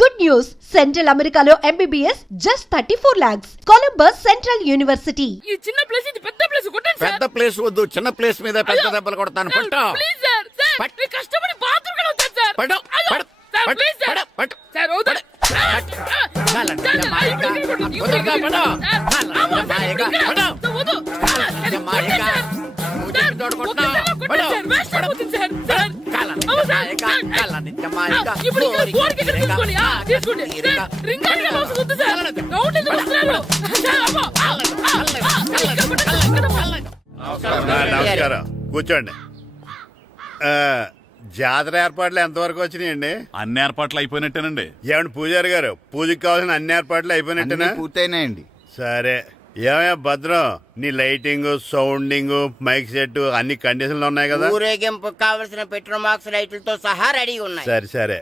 Good news! Central Americalo MBBS just 34 lakhs. Columbus Central University. ఈ చిన్న place ఇది పెద్ద ప్లేస్ కొట్టండి సార్. పెద్ద ప్లేస్ వద్దు, చిన్న ప్లేస్ మీద పెద్ద దెబ్బలు కొడతాను. పట్టు ప్లీజ్ సార్. సార్ మీ కష్టపడి బాత్రూమ్ కూడా వచ్చాను సార్. పట్టు అయ్యో, పట్టు సార్ పట్టు ప్లీజ్ సార్. పట్టు సార్ వద్దు. నమస్కారం, కూర్చోండి. జాతర ఏర్పాట్లు ఎంతవరకు వచ్చినాయండి? అన్ని ఏర్పాట్లు అయిపోయినట్టేనండి. ఏమండి పూజారి గారు, పూజకి కావాల్సిన అన్ని ఏర్పాట్లు అయిపోయినట్టేనా? పూర్తయినాయండి. సరే. ఏమయ్యా భద్రం, నీ లైటింగ్, సౌండింగ్, మైక్ సెట్ అన్ని కండిషన్లు ఉన్నాయి కదా? ఊరేగింపు కావలసిన పెట్రోల్ మార్క్స్ లైట్లతో సహా రెడీ ఉన్నాయి. సరే సరే.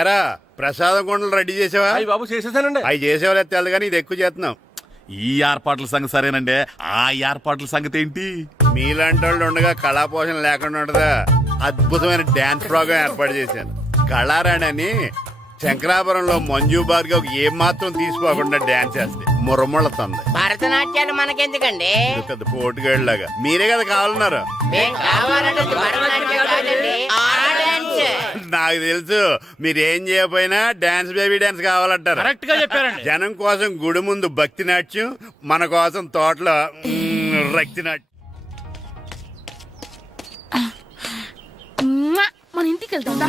ఎరా ప్రసాదం కొండలు రెడీ చేసావా? బాబు చేసేసానండి. అవి చేసేవాళ్ళు తెలదు కానీ ఇది ఎక్కువ చేస్తున్నాం. ఈ ఏర్పాట్ల సంగతి సరేనండి, ఆ ఏర్పాట్ల సంగతి ఏంటి? మీలాంటి వాళ్ళు ఉండగా కళాపోషణ లేకుండా ఉండదా? అద్భుతమైన డాన్స్ ప్రోగ్రామ్ ఏర్పాటు చేశాను. కళారాణి అని శంకరాపురంలో మంజు భార్గవ్ ఏం మాత్రం తీసుకోకుండా డాన్స్ చేస్తే మురముళ్ళతుంది. భరతనాట్యాలు మనకెందుకండి? పెద్ద పోటుగాళ్ళలాగా మీరే కదా కావాలన్నారు. మేం కావాలంటే భరతనాట్యం కాదండి, ఆ డాన్స్. నాకు తెలుసు, మీరేం చేయకపోయినా డాన్స్ బేబీ డాన్స్ కావాలంటారు. కరెక్ట్ గా చెప్పారండి. జనం కోసం గుడి ముందు భక్తి నాట్యం, మన కోసం తోటలో రక్తి నాట్యం. మన ఇంటికి వెళ్తా.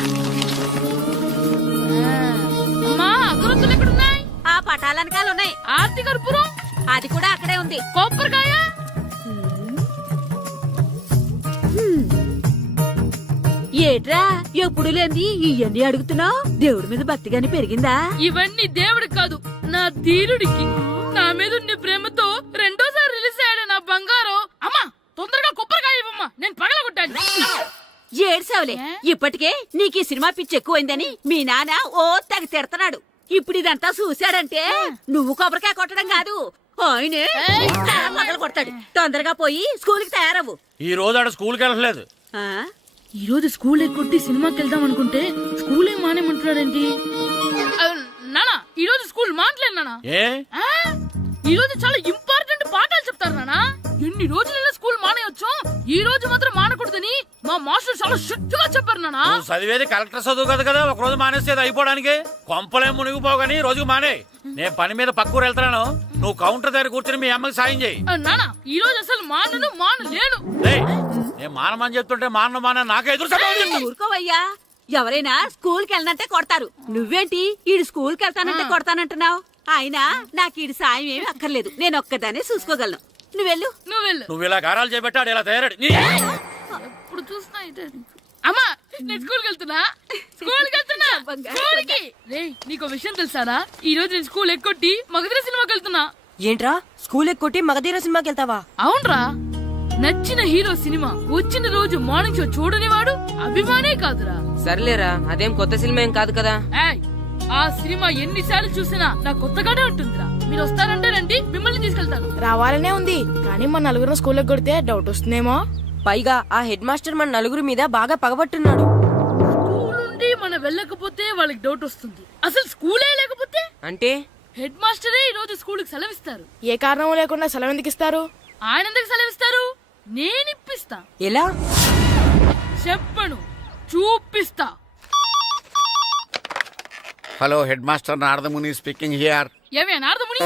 అమ్మా అగరొత్తులు ఎక్కడున్నాయి? ఆ పటాలనకాలు ఉన్నాయి. ఆర్తి కర్పూరం అది కూడా అక్కడే ఉంది. కొబ్బరికాయ ఏట్రా ఎప్పుడు లేని ఇవన్నీ అడుగుతున్నావు? దేవుడి మీద భక్తి గాని పెరిగిందా? ఇవన్నీ దేవుడికి కాదు, నా ధీరుడికి. నా మీద ఉండే ప్రేమతో రెండోసారి రిలీజ్ అయ్యాడు నా బంగారం. అమ్మా తొందరగా కొబ్బరికాయ ఇవ్వమ్మా, నేను పగలగొట్టాను. ఏడ్సావులే, ఇప్పటికే నీకు ఈ సినిమా పిచ్చి ఎక్కువైందని మీ నాన్న ఓ తెగ తిడతాడు. ఇప్పుడు ఇదంతా చూశాడంటే నువ్వు కొబ్బరికాయ కొట్టడం కాదు, ఆయనే పగల కొడతాడు. తొందరగా పోయి స్కూల్ కి తయారవు. ఈ రోజు ఆడ స్కూల్కి వెళ్ళలేదు. ఆ? ఈ రోజు స్కూల్ ఎక్కొట్టి సినిమాకి వెళ్దాం అనుకుంటే స్కూల్ ఏం మానేమంటున్నాడేంటి? నానా ఈ రోజు స్కూల్ మానట్లేదు నానా. ఏ ఈ రోజు చాలా ఇంపార్టెంట్ పాఠాలు చెప్తారు నానా. ఎన్ని రోజులైనా స్కూల్ మానేయొచ్చు, ఈ రోజు మాత్రం మానకూడదని మా మాస్టర్ చాలా స్ట్రిక్ట్ గా చెప్పారు నానా. నువ్వు చదివేది కలెక్టర్ చదువు కదా కదా, ఒక రోజు మానేస్తే అయిపోవడానికి. కొంపలే మునిగిపోగాని రోజుకు మానే. నేను పని మీద పక్కూరు వెళ్తున్నాను, నువ్వు కౌంటర్ దగ్గర కూర్చొని మీ అమ్మకి సాయం చేయి. నానా ఈ రోజు అసలు మానలేను. నేను మానమని చెప్తుంటే మాన నాకే ఎదురు. ఊరుకోవయ్యా, ఎవరైనా స్కూల్ కి వెళ్ళనంటే కొడతారు. నువ్వేంటి ఈడు స్కూల్ కి వెళ్తానంటే కొడతానంటున్నావు? అయినా నాకు ఈడు సాయం ఏమి అక్కర్లేదు, నేను ఒక్కదానే చూసుకోగలను. నువ్వెళ్ళు. నువ్వు ఇలా గారాలు చేపెట్టాడు ఇలా తయారాడు. ఇప్పుడు చూస్తున్నా అమ్మా, నేను స్కూల్కి వెళ్తున్నా. స్కూల్కి రేయ్, నీకు విషయం తెలుసారా? ఈ రోజు నేను స్కూల్ ఎక్కొట్టి మగధీర సినిమాకి వెళ్తున్నా. ఏంట్రా స్కూల్ ఎక్కొట్టి మగధీర సినిమాకి వెళ్తావా? అవునరా, నచ్చిన హీరో సినిమా వచ్చిన రోజు మార్నింగ్ షో చూడనివాడు అభిమానే కాదురా. సర్లేరా, అదేం కొత్త సినిమా ఏం కాదు కదా. ఏయ్, ఆ సినిమా ఎన్నిసార్లు చూసినా నాకు కొత్తగానే ఉంటుందిరా. మీరు వస్తారంటే రండి, మిమ్మల్ని తీసుకెళ్తాను. రావాలనే ఉంది, కానీ మన నలుగురు స్కూల్కి కొడితే డౌట్ వస్తుందేమో. పైగా ఆ హెడ్ మాస్టర్ మన నలుగురి మీద బాగా పగబట్టున్నాడు. స్కూల్ నుండి మనం వెళ్ళకపోతే వాళ్ళకి డౌట్ వస్తుంది. అసలు స్కూలే లేకపోతే అంటే హెడ్ మాస్టరే ఈ రోజు స్కూల్కి సెలవిస్తారు. ఏ కారణం లేకుండా సెలవు ఎందుకు ఇస్తారు? ఆయన ఎందుకు సెలవిస్తారు? నేను ఇప్పిస్తా. ఎలా చెప్పను, చూపిస్తా. Hello, head master Naradamuni speaking here. ఏమే నారదముని,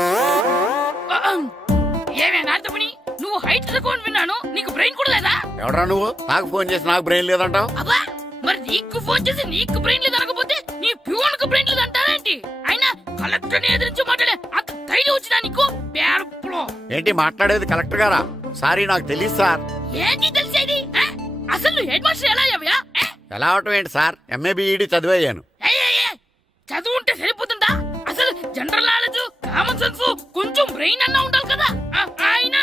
నువ్వు హైట్ తక్కువ విన్నాను, నీకు బ్రెయిన్ కూడా లేదా? ఎవడా నువ్వు? నాకు ఫోన్ చేసి నాకు బ్రెయిన్ లేదంటావు? అబ్బా, మరి నీకు ఫోన్ చేసి నీకు బ్రెయిన్ లేదనకపోతే నీ ప్యూన్ కు బ్రెయిన్ లేదంటారేంటి? అయినా కలెక్టర్ ని ఎదిరించి మాట్లాడే అంత ధైర్యం వచ్చినా నీకు? పేర్పులో ఏంటి మాట్లాడేది? కలెక్టర్ గారా? సారీ, నాకు తెలియదు సార్. ఏంటి తెలిసేది? అసలు హెడ్ మాస్టర్ ఎలా అయ్యావయ్యా? ఎలా అవటం ఏంటి సార్, ఎంఏ బిఈడి చదివయ్యాను. చదువు ఉంటే సరిపోతుందా? అసలు జనరల్ నాలెడ్జ్, కామన్ సెన్స్, కొంచెం బ్రెయిన్ అన్నా ఉండాలి కదా. ఆయన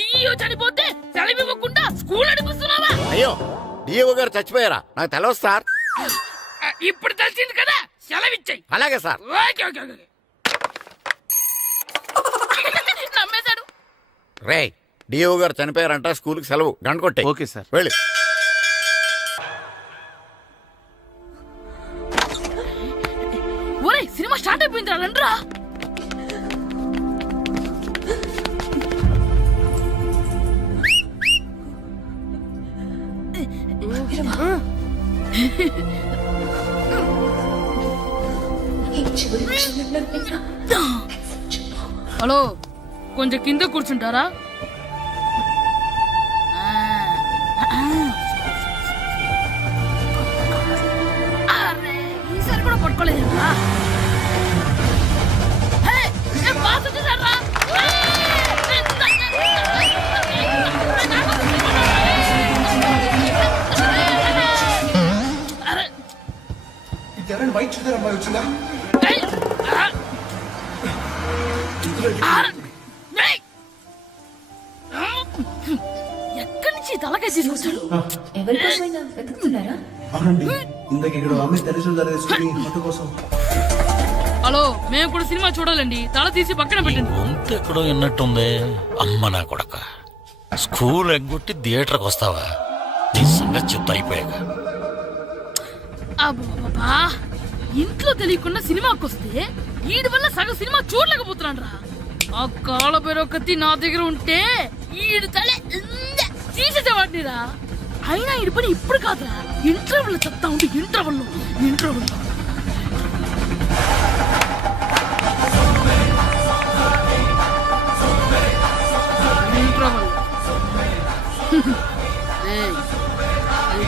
డిఇఓ చనిపోతే సెలవు ఇవ్వకుండా స్కూల్ నడిపిస్తున్నావా? అయ్యో, డిఓ గారు చచ్చిపోయారా? నాకు తెలియదు సార్. ఇప్పుడు తెలిసింది కదా, సెలవిచ్చాయి. అలాగే సార్. నమ్మేశాడు. రే, డిఓ గారు చనిపోయారంట, స్కూల్ కి సెలవు, గంట కొట్టే. Okay sir. వెళ్ళి ఒరే స్టార్ట్ అయిపోయింది రండ్రా. హలో, కొంచెం కింద కూర్చుంటారా? అరే, ఈసారి కూడా పట్టుకోలేదు. బయట చూద్దారమ్మా వచ్చిందా ఎక్కడి నుంచి తలకాయ తీసుకొచ్చాడు? అవునండి ఇందాక ఇక్కడ అమ్మాయి తల్లిదండ్రులు తీసుకుని ఫోటో కోసం. హలో, మేము కూడా సినిమా చూడాలండి. తల తీసి పక్కన పెట్టండి. గొంతు ఎక్కడో విన్నట్టుంది. అమ్మ నా కొడక, స్కూల్ ఎగ్గొట్టి థియేటర్కి వస్తావా? నీ సంగతి చెప్తా అయిపోయాక. అబ్బా, ఇంట్లో తెలియకుండా సినిమాకి వస్తే వీడి వల్ల సగం సినిమా చూడలేకపోతున్నాడు రా. ఆ కాళ్ళ పేరొకటి నా దగ్గర ఉంటే ఈడు తలే తీసేసేవాడిని రా. అయినా ఈడి పని ఇప్పుడు కాదురా, ఇంటర్వెల్ చెప్తా ఉంటే ఇంటర్వెల్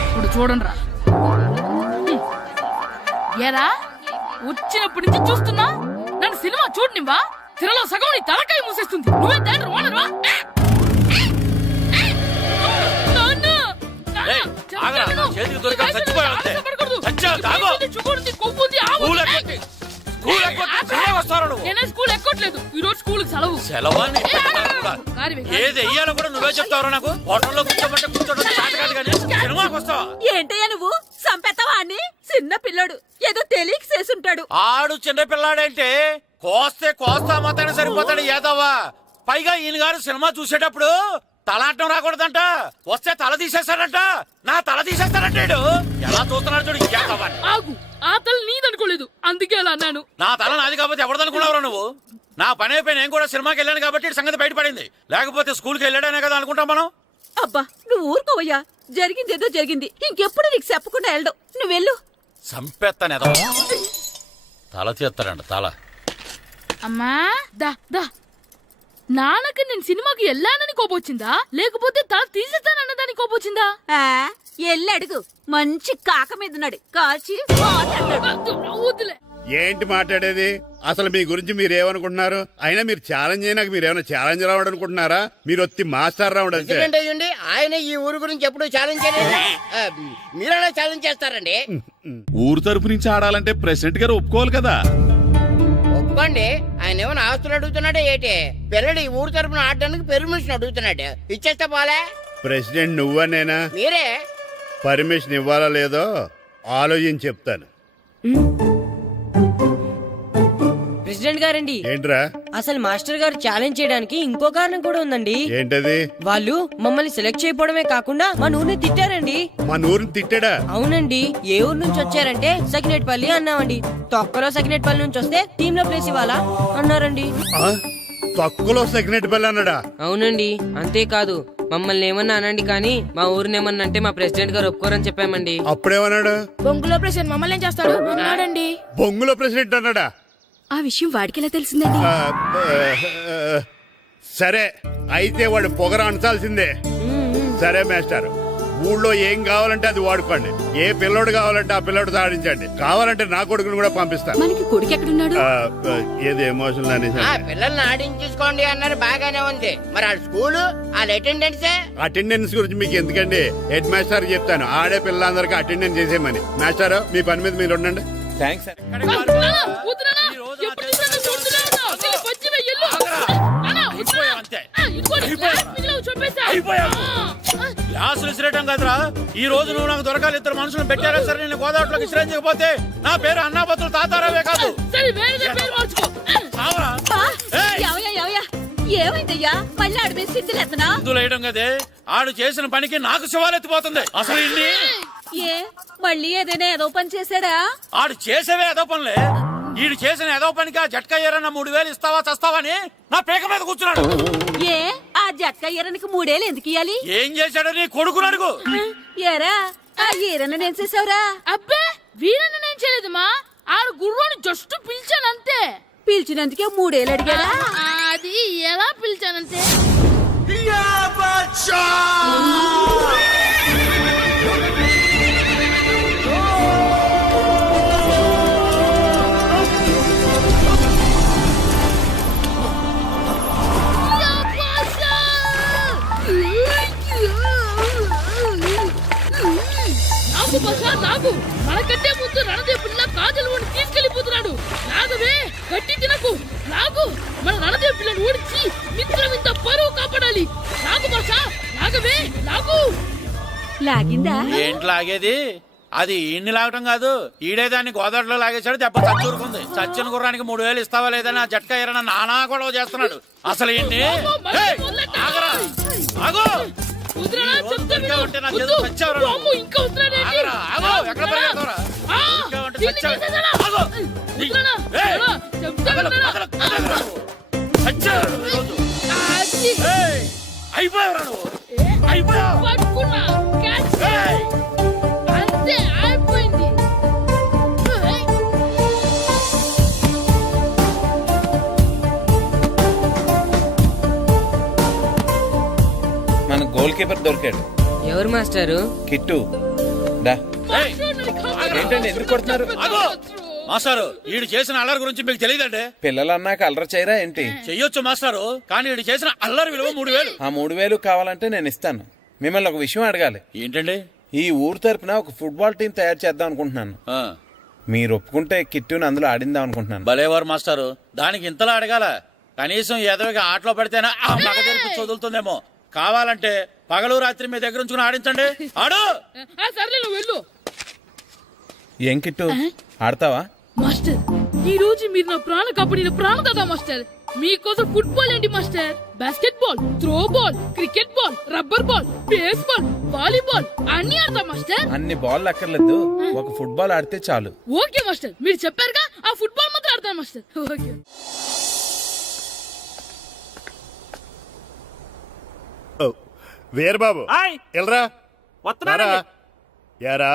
ఇప్పుడు చూడండి రా. ఏరా, వచ్చినప్పటి నుంచి చూస్తున్నా నన్ను సినిమా చూడనివ్వా? తిరలో సగం నీ తలకాయ మూసేస్తుంది. నువ్వే దాని ఓనర్వా? నేనే స్కూల్ ఎక్కట్లేదు. ఈ రోజు స్కూల్ సెలవు. ఏది వెయ్యాలో కూడా నువ్వే చెప్తావు నాకు. హోటల్లో కూర్చోబట్టే కూర్చోడం కాదు కానీ సినిమాకి వస్తావా? ఏంటయ్యా నువ్వు సంపెత్తవా అని? చిన్న పిల్లడు ఏదో తెలియక చేసుంటాడు. ఆడు చిన్న పిల్లాడంటే కోస్తా మాత్రమే సరిపోతాడు ఏదవ్వా. పైగా ఈయన గారు సినిమా చూసేటప్పుడు తలాటం రాకూడదంట. వస్తే తల తీసేస్తాడంట. నా తల తీసేస్తాడంటాడు. ఎలా చూస్తున్నాడు చూడు. ఆగు, ఆ తల నీదనుకోలేదు, అందుకే అలా అన్నాను. నా తల నాది కాబట్టి ఎవరిదనుకున్నావురా నువ్వు? నా పని అయిపోయి నేను కూడా సినిమాకి వెళ్ళాను కాబట్టి సంగతి బయటపడింది. లేకపోతే స్కూల్కి వెళ్ళాడనే కదా అనుకుంటాం మనం. అబ్బా నువ్వు ఊరుకోవయ్యా. జరిగింది ఏదో జరిగింది. ఇంకెప్పుడు నీకు చెప్పకుండా వెళ్ళడం. నువ్వు వెళ్ళు. సంపెత్తనే తల తీస్తాడంట తల. అమ్మా దా దా. నాన్నకి నేను సినిమాకి వెళ్ళానని కోపొచ్చిందా, లేకపోతే తల తీసేస్తానన్నదాని కోపొచ్చిందా? ఎల్లు అడుగు. మంచి కాక మీద ఉన్నాడు. కాల్చి వద్దులే. ఏంటి మాట్లాడేది? అసలు మీ గురించి మీరేమనుకుంటున్నారు? అయినా మీరు ఛాలెంజ్ అయినాక మీరు ఏమైనా ఛాలెంజ్ రావడం అనుకుంటున్నారా? మీరు వచ్చి మాస్టర్ రావడం అంతే. ఆయన ఈ ఊరు గురించి ఎప్పుడు ఛాలెంజ్ చేయలేదు. మీరెలా ఛాలెంజ్ చేస్తారండి? ఊరు తరపు నుంచి ఆడాలంటే ప్రెసిడెంట్ గారు ఒప్పుకోవాలి కదా. ఒప్పుకోండి. ఆయన ఏమైనా ఆస్తులు అడుగుతున్నాడే ఏంటి? పిల్లడు ఈ ఊరు తరపున ఆడడానికి పెర్మిషన్ అడుగుతున్నాడు. ఇచ్చేస్తే పోలే. ప్రెసిడెంట్ నువ్వనేనా? మీరే. పర్మిషన్ ఇవ్వాలా లేదో ఆలోచించి చెప్తాను. ప్రెసిడెంట్ గారండి, ఏంట్రా? అసలు మాస్టర్ గారు ఛాలెంజ్ చేయడానికి ఇంకో కారణం కూడా ఉందండి. ఏంటది? వాళ్ళు మమ్మల్ని సెలెక్ట్ చేయకపోవడమే కాకుండా మా ఊరిని తిట్టారండి. మా ఊరిని తిట్టాడా? అవునండి. ఏ ఊరు నుంచి వచ్చారంటే సకినేట్పల్లి అన్నామండి. తొక్కలో సకినేట్పల్లి నుంచి వస్తే టీమ్ లో ప్లేస్ ఇవ్వాలా అన్నారండి. తక్కువలో సెకండ్ పల్లి అన్నాడా? అవునండి. అంతేకాదు మమ్మల్ని ఏమన్నా అనండి కానీ మా ఊరిని ఏమన్నా అంటే మా ప్రెసిడెంట్ గారు ఒప్పుకోరని చెప్పామండి. అప్పుడేమన్నాడు? బొంగులో ప్రెసిడెంట్ మమ్మల్ని ఏం చేస్తాడు అన్నాడండి. బొంగులో ప్రెసిడెంట్ అన్నాడా? ఆ విషయం వాడికి ఎలా తెలిసిందండి? సరే అయితే వాడు పొగర అంచాల్సిందే. సరే మాస్టర్, ఊళ్ళో ఏం కావాలంటే అది వాడుకోండి. ఏ పిల్లోడు కావాలంటే ఆ పిల్లోడు సాధించండి. కావాలంటే నా కొడుకుని కూడా పంపిస్తాను. మనకి కొడుకు ఎక్కడున్నాడు? ఏది ఎమోషనల్ అనేసి పిల్లల్ని ఆడించేసుకోండి అన్నారు. బాగానే ఉంది. మరి ఆ స్కూలు వాళ్ళ అటెండెన్స్ గురించి మీకు ఎందుకండి? హెడ్ మాస్టర్ చెప్తాను. ఆడే పిల్లలందరికీ అటెండెన్స్ చేసేయమని. మాస్టర్ మీ పని మీద మీరు ఉండండి. థ్యాంక్స్. గ్లాసులు విసిరేయటం కదరా. ఈ రోజు నువ్వు నాకు దొరకాలి. ఇద్దరు మనుషులు పెట్టారా సరే, నేను గోదావరిలోకి విసిరించకపోతే నా పేరు అన్నాపత్రులు తాతారావే కాదు. ఏమైందయ్యా? మళ్ళీ ఆడిపై సిద్ధులేతనా? వేయడం కదే. ఆడు చేసిన పనికి నాకు శివాలెత్తిపోతుంది. అసలు ఇన్ని ఏ మళ్ళీ ఏదైనా ఏదో పని చేశాడా? ఆడు చేసేవే ఏదో పనులే. వీడు చేసిన ఏదో పనికి ఆ జట్కా ఏరన్న 3000 ఇస్తావా చస్తావని నా పేక మీద కూర్చున్నాడు. ఏ ఆ జట్కా ఈరనికి 3 ఏళ్ళు ఎందుకు ఇయ్యాలి? ఏం చేశాడో నీ కొడుకుని అడుగు. ఏరా ఆ ఈరన్న నేను చేసావురా? అబ్బే వీరన్న నేను చేయలేదమ్మా, ఆడు గుర్రోని జస్ట్ పిలిచానంతే. పిలిచినందుకే 3 ఏళ్ళు అడిగాడా? అది ఎలా పిలిచానంతే. నాగు బస నాగు, మనకంటే ముందు రణదేవుడిలా కాజల్ వాడిని తీసుకెళ్లిపోతున్నాడు. నాగవే గట్టి తినకు, నాగు మన రణదేవు పిల్లని ఓడించి మిత్రమింత పరువు కాపాడాలి. నాగు బస నాగవే నాగు. లాగిందా? ఏంటి లాగేది? అది ఈయన్ని లాగటం కాదు, ఈడే దాన్ని గోదావరిలో లాగేశాడు. దెబ్బ చచ్చూరుకుంది. చచ్చిన గుర్రానికి 3000 ఇస్తావా లేదని ఆ జట్కా ఏరన్న నానా గొడవ చేస్తున్నాడు. అసలు ఈయన్ని ఆగరా, ఆగు. కుదరనా చెప్తా విను. ఉంటే నాకు ఏదో చచ్చావురా. అమ్మో, ఇంకా వస్తున్నాడేంటి? ఆగరా, ఆగు. ఎక్కడ పరిగెడతావురా? ఇంకా ఉంటే చచ్చావు. ఆగు. కుదరనా? ఏయ్. ఎలా? చెప్తా కదలకు, వినరా? కదలకు, కదలకు. చచ్చావు ఈరోజు. అది. ఏయ్, అయిపోయావురా నువ్వు. అయిపోయావు. పట్టుకున్నా. క్యాచ్. ఏయ్. అంతే అయిపోయింది. ఏయ్. మన గోల్ కీపర్ దొరికాడు. ఎవరు మాస్టారు? కిట్టు దా. ఏయ్. ఏంటండి ఎందుకు కొడుతున్నారు? ఆగు. మాస్టారు, వీడు చేసిన అల్లరి గురించి మీకు తెలియదండి. పిల్లలు అన్నాక అల్లరి చేయరా ఏంటి? చెయ్యొచ్చు మాస్టారు, కానీ వీడు చేసిన అల్లరి విలువ 3000. ఆ 3000 కావాలంటే నేను ఇస్తాను. మిమ్మల్ని ఒక విషయం అడగాలి. ఏంటండి? ఈ ఊరు తరపున ఒక ఫుట్బాల్ టీం తయారు చేద్దాం అనుకుంటున్నాను. ఆ, మీరు ఒప్పుకుంటే కిట్టుని అందులో ఆడిందాం అనుకుంటున్నాను. భలేవారు మాస్టారు, దానికి ఇంతలా అడగాల? కనీసం ఎదవిగా ఆటలో పడితేనే ఆ మగ తెరిపి చదువుతుందేమో. కావాలంటే పగలు రాత్రి మీ దగ్గర ఉంచుకుని ఆడించండి. ఆడు. సర్లే నువ్వు వెళ్ళు. ఏం కిట్టు ఆడతావా? మాస్టర్, ఈ రోజు మీరు నా ప్రాణ కాపాడిన ప్రాణదాత మాస్టర్. మీకోసం ఫుట్బాల్ ఏంటి master, basket ball, throw ball, cricket ball, rubber ball, base ball, volleyball అన్ని ఆడతా మాస్టర్. అన్ని బాల్ అక్కర్లేదు, ఒక ఫుట్బాల్ ఆడితే చాలు. ఓకే మాస్టర్, మీరు చెప్పారుగా, ఆ ఫుట్బాల్ మాత్రం ఆడతాను మాస్టర్. ఓకే. వీరబాబు ఎల్రా రారా. యారా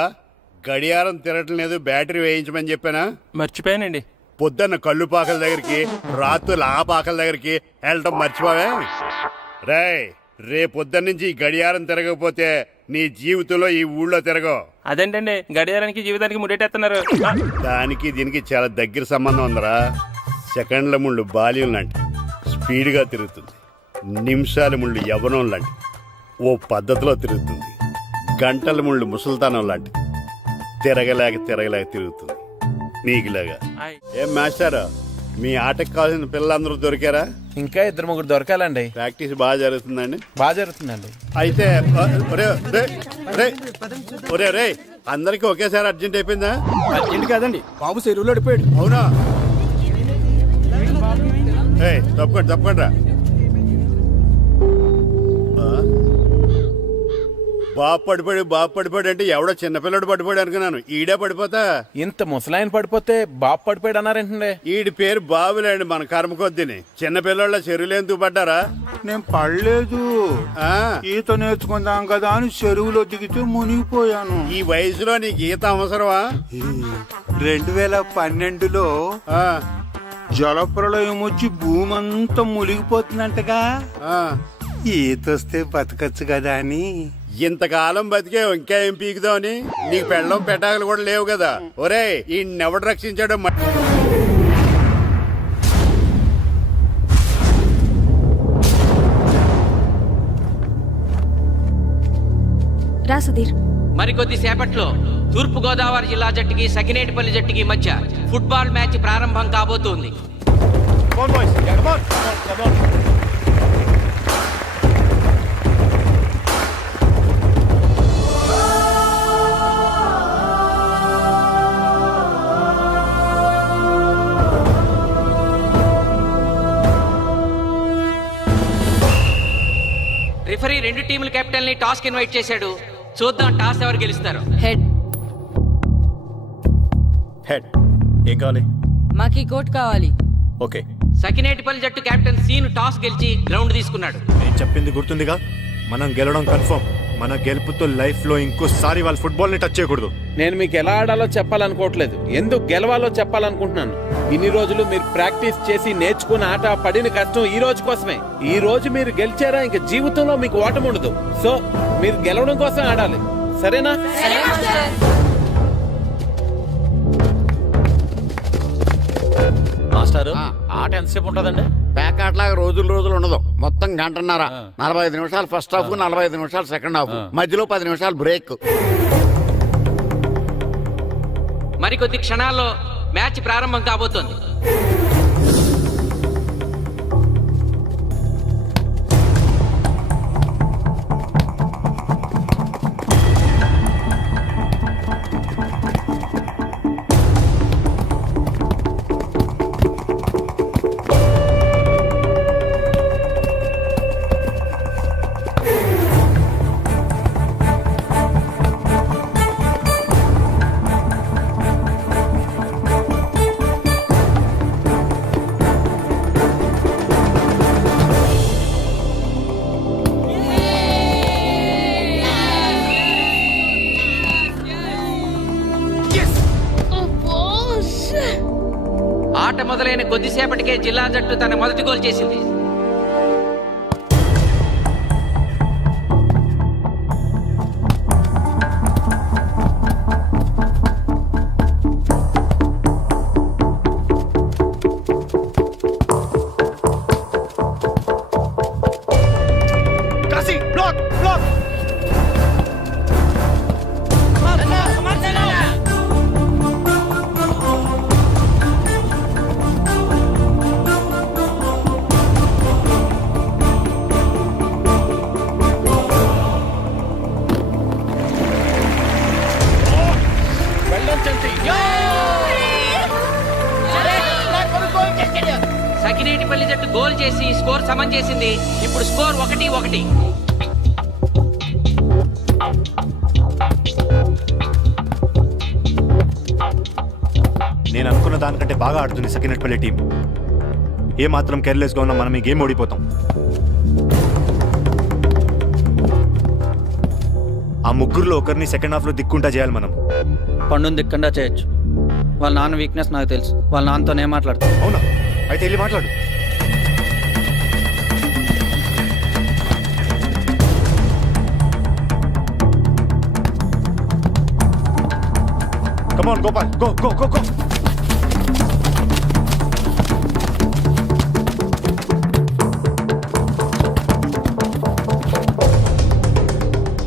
గడియారం తిరగటం లేదు, బ్యాటరీ వేయించమని చెప్పానా? మర్చిపోయానండి. పొద్దున్న కళ్ళు పాకల దగ్గరికి, రాత్రులు ఆ పాకల దగ్గరికి వెళ్ళటం మర్చిపోవే. రేపొద్దున్న నుంచి ఈ గడియారం తిరగకపోతే నీ జీవితంలో ఈ ఊళ్ళో తిరగవు. అదేంటండి గడియారానికి జీవితానికి ముడేటేస్తున్నారు? దానికి దీనికి చాలా దగ్గర సంబంధం ఉందరా. సెకండ్ల ముళ్ళు బాల్యం లాంటి స్పీడ్గా తిరుగుతుంది. నిమిషాల ముళ్ళు యవ్వనం లాంటి ఓ పద్ధతిలో తిరుగుతుంది. గంటల ముళ్ళు ముసల్తానం లాంటి తిరగలేక తిరుగుతుంది. నీకులాగా. ఏం మాస్టారు, మీ ఆటకు కావాల్సిన పిల్లలందరూ దొరికారా? ఇంకా 2-3 దొరకాలండి. ప్రాక్టీస్ బాగా జరుగుతుందండి? బాగా జరుగుతుందండి. అయితే ఒరే అందరికి ఒకేసారి అర్జెంట్ అయిపోయిందా? అర్జెంట్ కాదండి, బాబు చెరువులో పడిపోయాడు. అవునా? తప్పకుండా రా. బాబు పడిపోయాడు అంటే ఎవడో చిన్నపిల్లడు పడిపోయాడు అనుకున్నాను. ఈడే పడిపోతా. ఇంత ముసలాయన పడిపోతే బాబు పడిపోయాడు అన్నారేంటండి? ఈడి పేరు బాబులేండి, మన కర్మ కొద్దిని. చిన్నపిల్లల చెరువులు ఎందుకు పడ్డారా? నేను పడలేదు, ఈత నేర్చుకుందాం కదా అని చెరువులో దిగితే మునిగిపోయాను. ఈ వయసులో నీకు ఈత అవసరమా? 2012లో జలప్రలయం వచ్చి భూమి అంతా మునిగిపోతుందంటగా. ఈతొస్తే బతకచ్చు కదా అని. ఇంతకాలం బతికే ఇంకా ఏం పీకుదామని? నీకు పెళ్ళం పెట్టాకలు కూడా లేవు కదా. ఒరే ఈ ఎవడు రక్షించాడు? రా సుధీర్. మరికొద్ది సేపట్లో తూర్పు గోదావరి జిల్లా జట్టుకి సకినేటిపల్లి జట్టుకి మధ్య ఫుట్బాల్ మ్యాచ్ ప్రారంభం కాబోతోంది. రిఫరీ 2 టీముల కెప్టెన్ ని టాస్ కి ఇన్వైట్ చేశాడు. చూద్దాం టాస్ ఎవరు గెలుస్తారు. హెడ్. హెడ్. ఏం కావాలి? మాకు ఈ కోట్ కావాలి. ఓకే, సకినేటిపల్లి జట్టు కెప్టెన్ సీను టాస్ గెలిచి గ్రౌండ్ తీసుకున్నాడు. నేను చెప్పింది గుర్తుందిగా, మనం గెలవడం కన్ఫర్మ్. మన గెలుపుతో లైఫ్ లో ఇంకోసారి వాళ్ళ ఫుట్బాల్ ని టచ్ చేయకూడదు. నేను మీకు ఎలా ఆడాలో చెప్పాలనుకోవట్లేదు, ఎందుకు గెలవాలో చెప్పాలనుకుంటున్నాను. ఇన్ని రోజులు మీరు ప్రాక్టీస్ చేసి నేర్చుకున్న ఆట పడిన కష్టం ఈ రోజు కోసమే. ఈ రోజు మీరు గెలిచారా ఇంక జీవితంలో మీకు ఓటమి ఉండదు. సో మీరు గెలవడం కోసం ఆడాలి, సరేనా? మాస్టారు ఆట ఎంతసేపు ఉంటదండి? పేకాట్లాగా రోజులు ఉండదు, మొత్తం గంటన్నర. 45 నిమిషాలు ఫస్ట్ హాఫ్, 45 నిమిషాలు సెకండ్ హాఫ్, మధ్యలో 10 నిమిషాలు బ్రేక్. మరికొద్ది క్షణాల్లో మ్యాచ్ ప్రారంభం కాబోతోంది. ఆట మొదలైన కొద్దిసేపటికే జిల్లా జట్టు తన మొదటి గోల్ చేసింది. సకినేటిపల్లి జట్టు గోల్ చేసి స్కోర్ సమం చేసింది. ఇప్పుడు స్కోర్ 1-1. నేను అనుకున్న దానికంటే బాగా ఆడుతుంది సకినేటిపల్లి టీం. ఏ మాత్రం కేర్లెస్ గా ఉన్నా మనం ఈ గేమ్ ఓడిపోతాం. ఆ ముగ్గురులో ఒకరిని సెకండ్ హాఫ్ లో దిక్కుంటా చేయాలి మనం. పండుని దిక్కుండా చేయొచ్చు. వాళ్ళ నాన్న వీక్నెస్ నాకు తెలుసు. వాళ్ళ నాన్నతో నేను మాట్లాడతాను. అవునా? అయితే వెళ్ళి మాట్లాడు. Come on, Gopal. Go.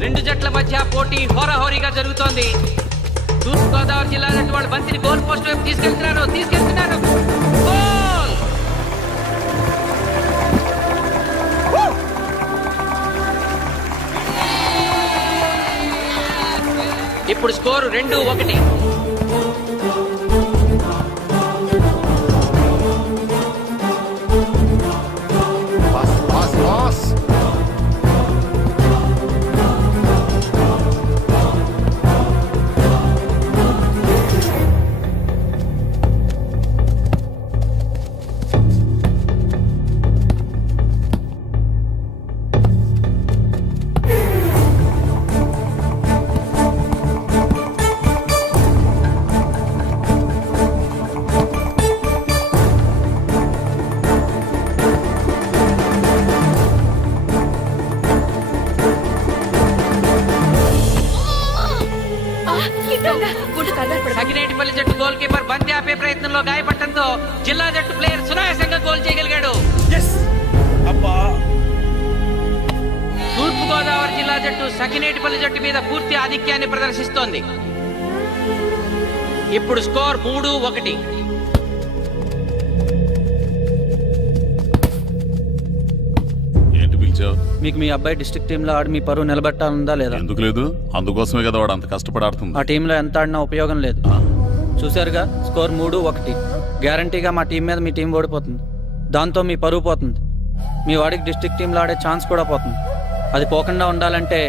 రెండు జట్ల మధ్య పోటీ హోరాహోరీగా జరుగుతోంది. తూర్పుగోదావరి జిల్లా జట్టు వాళ్ళు బంతిని గోల్ పోస్ట్ వైపు తీసుకెళ్తున్నారు. గోల్! ఇప్పుడు స్కోరు 2-1. పాస్. సకినేటిపల్లి జట్టు గోల్ కీపర్ బంతి ఆపే ప్రయత్నంలో గాయపడటంతో జిల్లా జట్టు ప్లేయర్ సునాయాసంగా గోల్ చేయగలిగాడు. తూర్పుగోదావరి జిల్లా జట్టు సకినేటిపల్లి జట్టు మీద పూర్తి ఆధిక్యాన్ని ప్రదర్శిస్తోంది. ఇప్పుడు స్కోర్ 3-1. ఏంటి పిలిచావు? మీకు మీ అబ్బాయి డిస్ట్రిక్ట్ టీంలో ఆడి మీ పరువు నిలబెట్టాలందా లేదా? ఎందుకు లేదు? అందుకోసమే కదా వాడు అంత కష్టపడి ఆడుతుంది. ఆ టీంలో ఎంత ఆడినా ఉపయోగం లేదు. చూసారుగా, స్కోర్ 3-1. గ్యారంటీగా మా టీం మీద మీ టీం ఓడిపోతుంది. దాంతో మీ పరువు పోతుంది. మీ వాడికి డిస్ట్రిక్ట్ టీంలో ఆడే ఛాన్స్ కూడా పోతుంది. అది పోకుండా ఉండాలంటే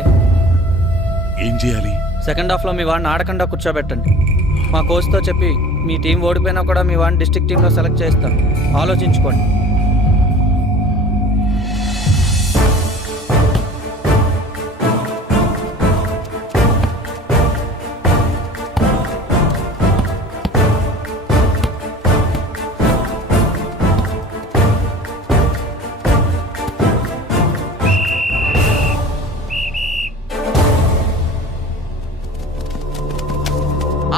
ఏం చేయాలి? సెకండ్ హాఫ్లో మీ వాడిని ఆడకుండా కూర్చోబెట్టండి. మా కోచ్తో చెప్పి మీ టీం ఓడిపోయినా కూడా మీ వాడిని డిస్ట్రిక్ట్ టీంలో సెలెక్ట్ చేస్తాను, ఆలోచించుకోండి.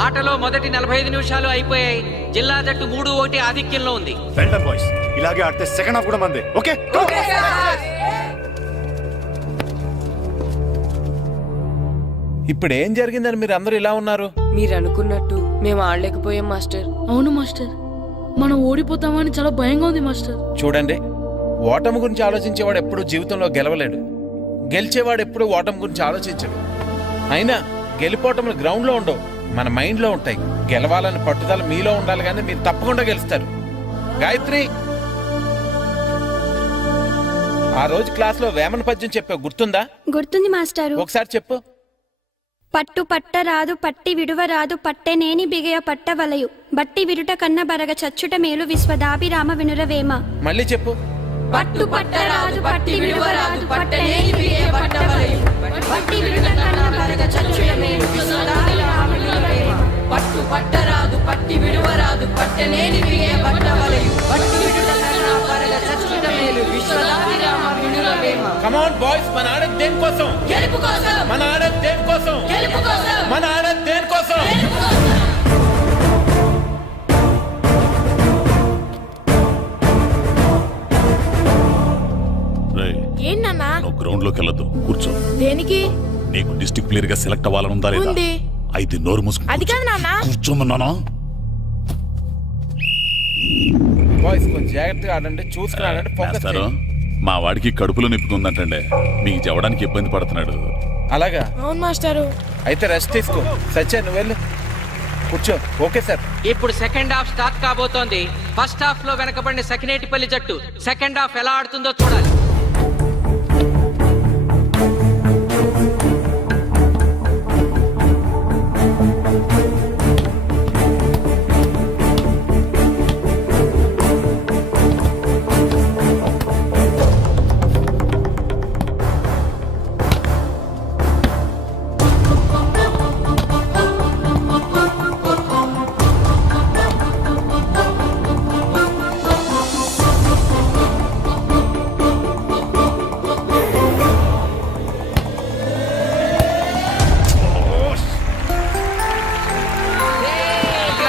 ఆటలో మొదటి 45 నిమిషాలు అయిపోయాయి. జిల్లా జట్టు 3-1 ఆధిక్యంలో ఉంది. వెల్డన్ బాయ్స్, ఇలాగే ఆడితే సెకండ్ హాఫ్ కూడా మందే. ఓకే ఇప్పుడు ఏం జరిగిందని మీరు అందరూ ఇలా ఉన్నారు? మీరు అనుకున్నట్టు మేము ఆడలేకపోయాం మాస్టర్. అవును మాస్టర్, మనం ఓడిపోతామని చాలా భయంగా ఉంది మాస్టర్. చూడండి, ఓటమి గురించి ఆలోచించేవాడు ఎప్పుడు జీవితంలో గెలవలేడు, గెలిచేవాడు ఎప్పుడు ఓటమి గురించి ఆలోచించడు. అయినా గెలిపోవటములు గ్రౌండ్లో ఉండవు, మన మైండ్లో ఉంటాయి. గెలవాలని పట్టుదల మీలో ఉండాలి, కానీ మీరు తప్పకుండా గెలుస్తారు. గాయత్రి, ఆ రోజు క్లాస్లో వేమన పద్యం చెప్పావు, గుర్తుందా? గుర్తుంది మాస్టారు. ఒకసారి చెప్పు. పట్టు పట్టరాదు పట్టి విడువరాదు పట్టెనేని బిగయ పట్టవలయు బట్టి విరుట కన్న బరగ చచ్చుట మేలు విశ్వదాభిరామ వినురవేమ. మళ్ళీ చెప్పు. పట్టు పట్టరాదు పట్టి విడువరాదు పట్టెనేని బిగయ పట్టవలయు బట్టి విరుట కన్న బరగ చచ్చుట మేలు విశ్వదాభిరామ వినురవేమ. పట్టు పట్టరాదు పట్టి విడువరాదు పట్టెనేని బిగయ పట్టవలయు బట్టి విరుట కన్న బరగ చచ్చుట మేలు విశ్వదాభిరామ వినురవేమ. కమ్ ఆన్ బాయ్స్, మన ఆడేది దేనికోసం? గెలుపు కోసం. మన ఆడేది దేనికోసం? గెలుపు కోసం. మన ఆడేది దేనికోసం? ఏంటన్నా? నువ్వు గ్రౌండ్ లోకి వెళ్ళొద్దు, కూర్చో. దేనికి? నీకు డిస్ట్రిక్ట్ ప్లేయర్ గా సెలెక్ట్ అవ్వాలనుందా లేదా? ఉంది. అయితే నోరు మూసుకుని అది కాదు నాన్న. కూర్చోమన్నానా? బాయ్స్ కొంచెం జాగ్రత్తగా ఆడండి, చూసుకుని ఆడండి, ఫోకస్ మాస్టారు, చేయండి. మా వాడికి కడుపులో నొప్పుకుందంటండి, మీకు చెప్పడానికి ఇబ్బంది పడుతున్నాడు. అలాగా? అవును మాస్టారు. అయితే రెస్ట్ తీసుకో. సత్య, నువ్వు వెళ్ళు, కూర్చో. Okay sir. ఇప్పుడు సెకండ్ హాఫ్ స్టార్ట్ కాబోతోంది. ఫస్ట్ హాఫ్ లో వెనకబడిన సకినేటిపల్లి జట్టు సెకండ్ హాఫ్ ఎలా ఆడుతుందో చూడాలి.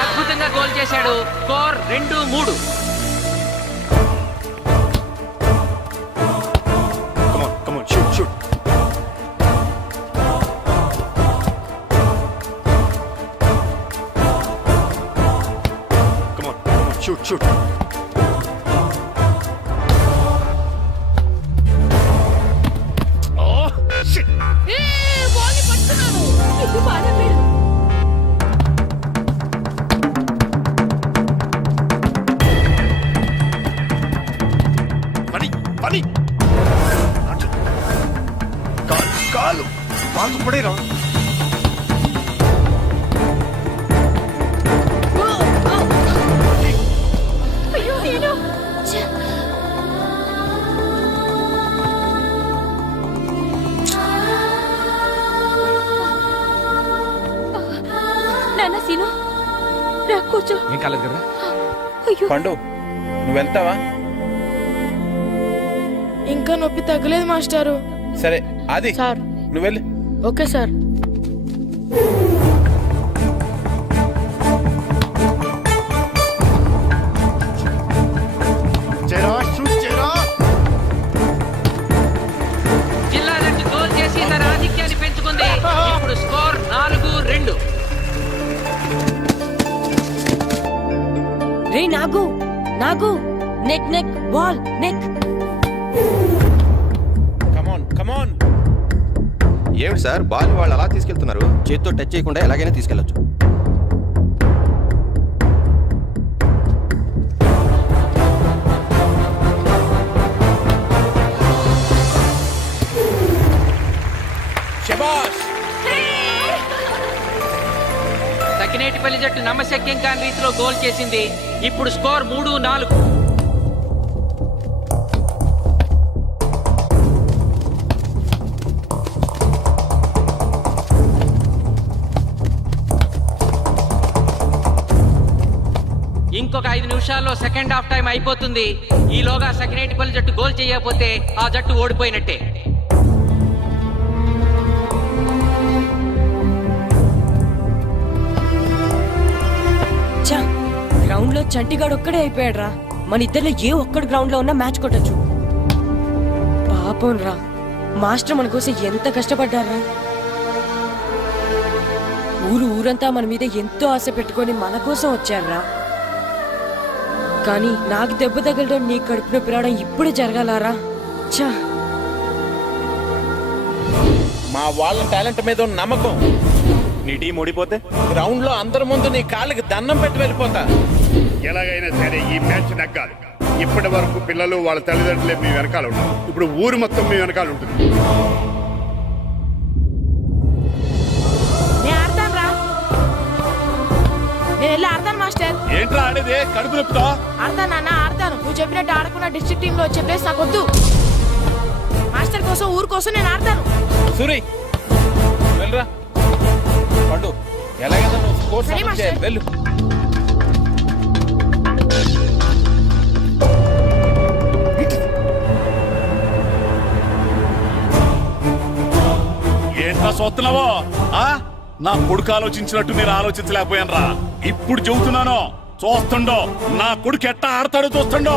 అద్భుతంగా గోల్ చేశాడు. Score 2-3. Come on, shoot. Come on, shoot. Oh, shit. ఇది బాధపడు. పని కాలు పడేరా. అయ్యో నేను నాన్న సీను రా కూర్చో. ఏం కాలేదు కదా? అయ్యో పండు, నువ్వు వెళ్తావా? ఇంకా నొప్పి తగ్గలేదు మాస్టారు. సరే, అది సార్. నువ్వు వెళ్ళు. Okay sir. జిల్లా జట్టు గోల్ చేసి తన ఆధిక్యాన్ని పెంచుకుంది. ఇప్పుడు స్కోర్ 4-2. రే నాగు నెక్ బాల్ నెక్. కమాన్. ఏమిటి సార్, బాల్ వాళ్ళు అలా తీసుకెళ్తున్నారు? చేత్తో టచ్ చేయకుండా ఎలాగైనా తీసుకెళ్లొచ్చు. శబాష్. సకినేటిపల్లి జట్టు నమ్మశక్యం కాని రీతిలో గోల్ చేసింది. ఇప్పుడు స్కోర్ 3-4. ఇంకొక 5 నిమిషాల్లో సెకండ్ హాఫ్ టైం అయిపోతుంది. ఈలోగా సకినేటిపల్లి జట్టు గోల్ చేయకపోతే ఆ జట్టు ఓడిపోయినట్టే. గ్రౌండ్ లో చంటిగాడు ఒక్కడే అయిపోయాడు రా. మన ఇద్దరిలో ఏ ఒక్కడు గ్రౌండ్ లో ఉన్నా మ్యాచ్ కొట్టచ్చు. పాపం రా, మాస్టర్ మన కోసం ఎంత కష్టపడ్డారా. ఊరంతా మన మీద ఎంతో ఆశ పెట్టుకొని మన కోసం వచ్చారా. కానీ నాకు దెబ్బ తగలడం, నీ కడుపు నొప్పి రావడం ఇప్పుడే జరగాలారా. చా, మా వాళ్ళ టాలెంట్ మీద ఉన్న నమ్మకం. నీ టీం ఓడిపోతే గ్రౌండ్ లో అందరి ముందు నీ కాళ్ళకి దండం పెట్టి వెళ్ళిపోతా. ఎలాగైనా సరే ఈ మ్యాచ్ నగ్గాలి. ఇప్పటి వరకు పిల్లలు వాళ్ళ తల్లిదండ్రులే మీ వెనకాల ఉంటారు. ఇప్పుడు ఊరు మొత్తం మీ వెనకాల ఉంటుంది. నేను ఆడతాను రా, నేను వెళ్ళి ఆడతాను మాస్టర్. ఏంట్రా ఆడేది కడుపు నొప్పితో? ఆడతాను నాన్న, ఆడతాను. నువ్వు చెప్పినట్టు ఆడకుండా డిస్ట్రిక్ట్ టీమ్ లో వచ్చే ప్లేస్ నాకు వద్దు. మాస్టర్ కోసం, ఊరు కోసం నేను ఆడతాను. సూరి వెళ్ళరా. పండు ఎలాగైనా నువ్వు స్కోర్ సరే, సమన్ మాస్టర్. చేయాలి. వెళ్ళు. ఏంట్రా చూస్తున్నావో? నా కొడుకు ఆలోచించినట్టు నేను ఆలోచించలేకపోయాను రా. ఇప్పుడు చెబుతున్నాను, చూస్తుండో నా కొడుకు ఎట్టా ఆడతాడో చూస్తుండో.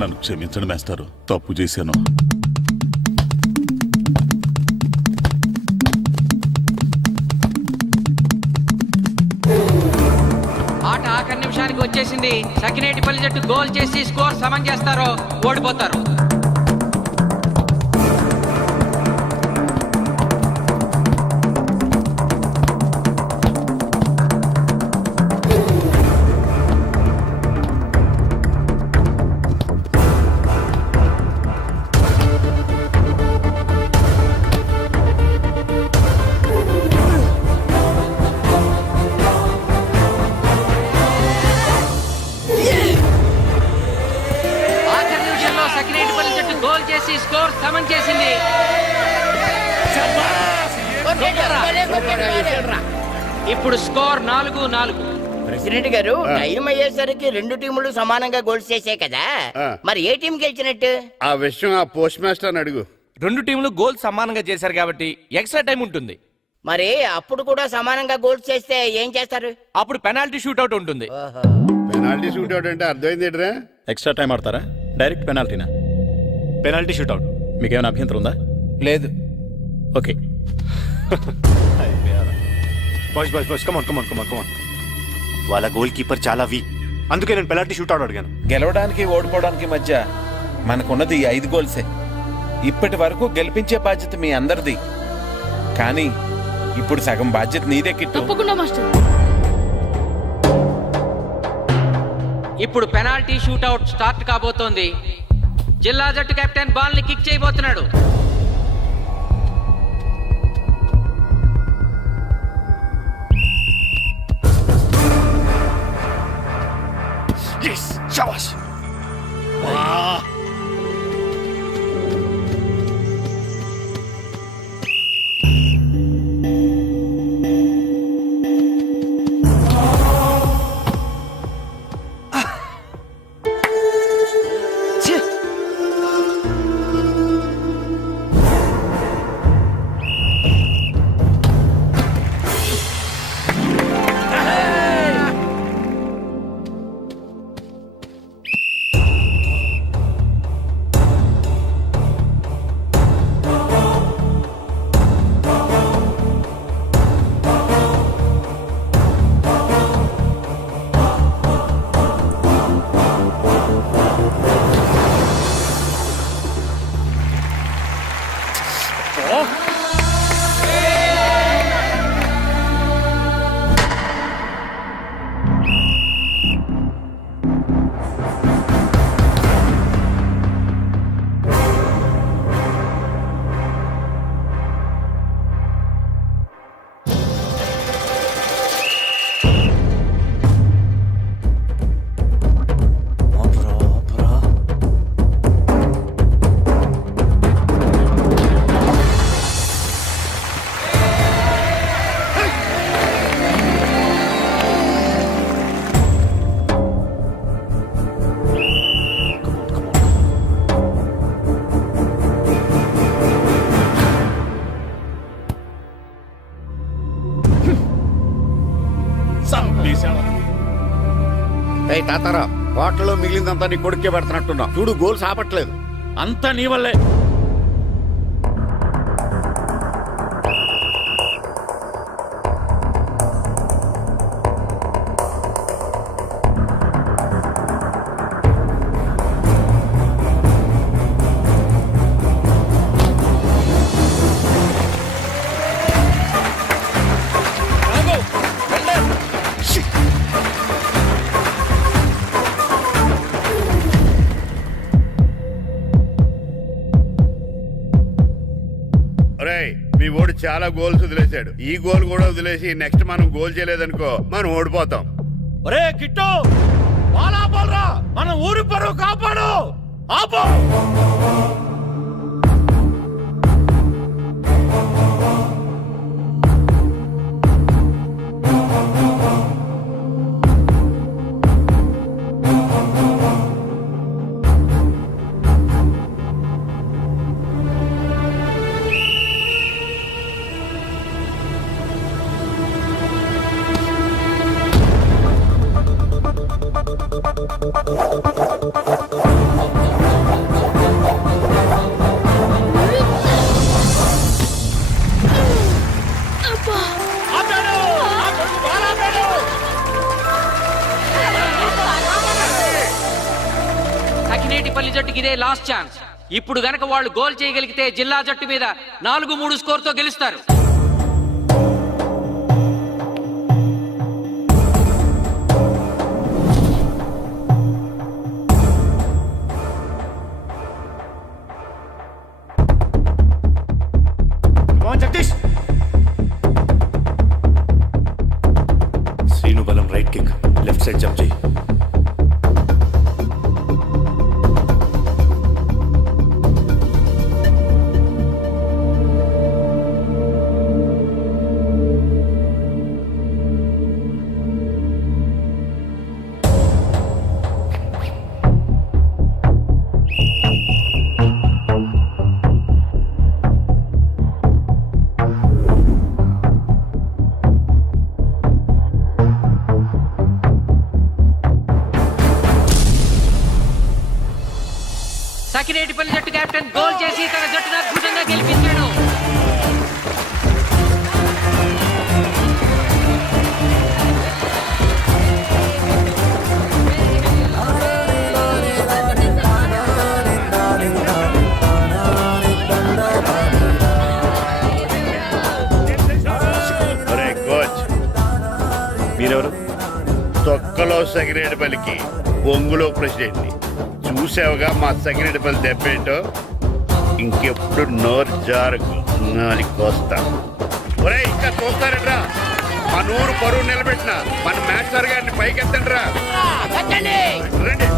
నన్ను క్షమించండి మాస్టారు, తప్పు చేశాను. ఆట ఆఖరి నిమిషానికి వచ్చేసింది. సకినేటిపల్లి జట్టు గోల్ చేసి స్కోర్ సమం చేస్తారో ఓడిపోతారు. ఆఖరి నిమిషంలో సకినేటిపల్లి జట్టు గోల్ చేసి స్కోర్ సమం చేసింది. ఇప్పుడు స్కోర్ 4-4. ప్రెసిడెంట్ గారు, టైం అయ్యేసరికి రెండు టీములు సమానంగా గోల్స్ చేసాయి కదా, మరి ఏ టీం గెలిచినట్టు? ఆ విషయం ఆ పోస్ట్ మాస్టర్ అడుగు. రెండు టీంలు గోల్ సమానంగా చేశారు కాబట్టి ఎక్స్ట్రా టైం ఉంటుంది. మరి అప్పుడు కూడా సమానంగా గోల్స్ చేస్తే ఏం చేస్తారు? అప్పుడు పెనాల్టీ షూట్అవుట్ ఉంటుంది. పెనాల్టీ షూట్ అవుట్ అంటే అర్థమైంది ఏంట్రా? ఎక్స్ట్రా టైం ఆడతారా, డైరెక్ట్ పెనాల్టీనా? Penalty shootout. మీకేమైనా అభ్యంతరం ఉందా? లేదు. ఓకే. Boys come on. వాళ్ళ గోల్ కీపర్ చాలా వీక్, అందుకే నేను పెనాల్టీ షూట్అవుట్ అడిగాను. గెలవడానికి ఓడిపోవడానికి మధ్య మనకున్నది 5 గోల్సే. ఇప్పటి వరకు గెలిపించే బాధ్యత మీ అందరిది. కానీ ఇప్పుడు సగం బాధ్యత నీదే కిట్టు. తప్పకుండా మాస్టర్. ఇప్పుడు పెనాల్టీ షూట్అవుట్ స్టార్ట్ కాబోతోంది. జిల్లా జట్టు కెప్టెన్ బాల్ ని కిక్ చేయబోతున్నాడు. తీసావా? ఏయ్ తాతారా, హోటల్లో మిగిలిందంతా నీ కొడుకే పెడుతున్నట్టున్నావు. చూడు గోల్స్ ఆపట్లేదు. అంతా నీ వల్లే. ఒరేయ్, మీ ఓడి చాలా గోల్స్ వదిలేశాడు. ఈ గోల్ కూడా వదిలేసి నెక్స్ట్ మనం గోల్ చేయలేదనుకో మనం ఓడిపోతాం. ఒరే కిట్టు, బాలా బోల్రా, మన ఊరి పరువు కాపాడు. ఆపో. సకినేటిపల్లి జట్టుకి ఇదే లాస్ట్ ఛాన్స్. ఇప్పుడు గనక వాళ్ళు గోల్ చేయగలిగితే జిల్లా జట్టు మీద 4-3 స్కోర్తో గెలుస్తారు. జగదీష్. శ్రీను బలం right kick, left side jump చేయి. సకినేటిపల్లి జట్టు కెప్టెన్ గోల్ చేసి తన జట్టును అద్భుతంగా గెలిపించాడు. ఒరే కోచ్, మీరెవరు? తొక్కలో సగిరేడుపల్లికి బొంగులో ప్రెసిడెంట్. చూసావుగా మా సగిరేడుపల్లి దెబ్బేంటో. ఇంకెప్పుడు నోరు జారకు నాలికొస్తా. ఒరే ఇంకా చూస్తారట్రా, మన ఊరు పరువు నిలబెట్టిన మన మాస్టర్ గారిని పైకెత్తండి రా. రండి.